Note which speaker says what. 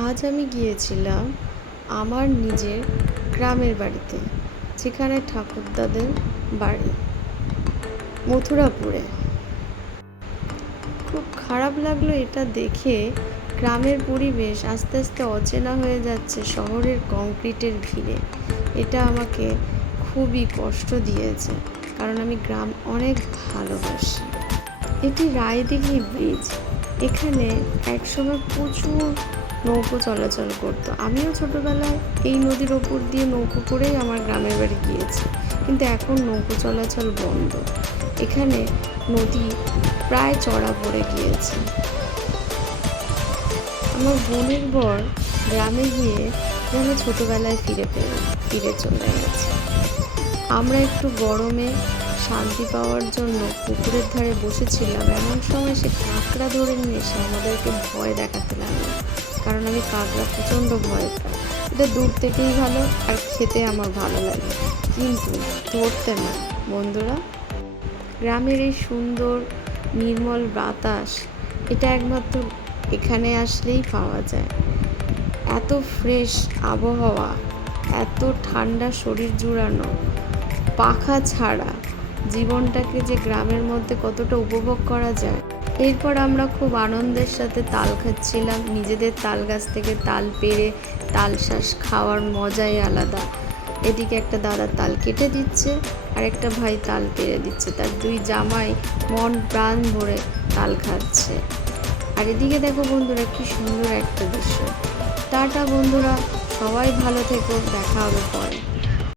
Speaker 1: আজ আমি গিয়েছিলাম আমার নিজের গ্রামের বাড়িতে, যেখানে ঠাকুরদাদের বাড়ি, মথুরাপুরে। খুব খারাপ লাগল এটা দেখে গ্রামের পরিবেশ আস্তে আস্তে অচেনা হয়ে যাচ্ছে শহরের কংক্রিটের ভিড়ে। এটা আমাকে খুবই কষ্ট দিয়েছে, কারণ আমি গ্রাম অনেক ভালোবাসি। এটি রায়দিঘি ব্রিজ। এখানে একসময় প্রচুর নৌকো চলাচল করতো। আমিও ছোটবেলায় এই নদীর ওপর দিয়ে নৌকো করেই আমার গ্রামের বাড়ি গিয়েছি। কিন্তু এখন নৌকো চলাচল বন্ধ। এখানে নদী প্রায় চড়া পড়ে গিয়েছে। আমার বোনের বর গ্রামে গিয়ে যেন ছোটবেলায় ফিরে পেল ফিরে চলে গেছে। আমরা একটু গরমে শান্তি পাওয়ার জন্য পুকুরের ধারে বসেছিলাম। এমন সময় সে কাঁকড়া ধরে নিয়ে এসে আমাদেরকে ভয় দেখাতে লাগল। কারণ আমি কাঁকড়া প্রচণ্ড ভয় পাই। এটা দূর থেকেই ভালো আর খেতে আমার ভালো লাগে। কিন্তু ধরতে না, বন্ধুরা। গ্রামের এই সুন্দর নির্মল বাতাস, এটা একমাত্র এখানে আসলেই পাওয়া যায়। এত ফ্রেশ আবহাওয়া, এত ঠান্ডা শরীর জুড়ানো, পাখা ছাড়া জীবনটাকে যে গ্রামের মধ্যে কতটা উপভোগ করা যায়। এরপর আমরা খুব আনন্দের সাথে তাল খাচ্ছিলাম। নিজেদের তাল গাছ থেকে তাল পেড়ে তাল শাঁস খাওয়ার মজাই আলাদা। এদিকে একটা দাদা তাল কেটে দিচ্ছে আর একটা ভাই তাল পেড়ে দিচ্ছে। তার দুই জামাই মন প্রাণ ভরে তাল খাচ্ছে। আর এদিকে দেখো বন্ধুরা, কি সুন্দর একটা দৃশ্য। টাটা বন্ধুরা, সবাই ভালো থেকো, দেখা হবে পরে।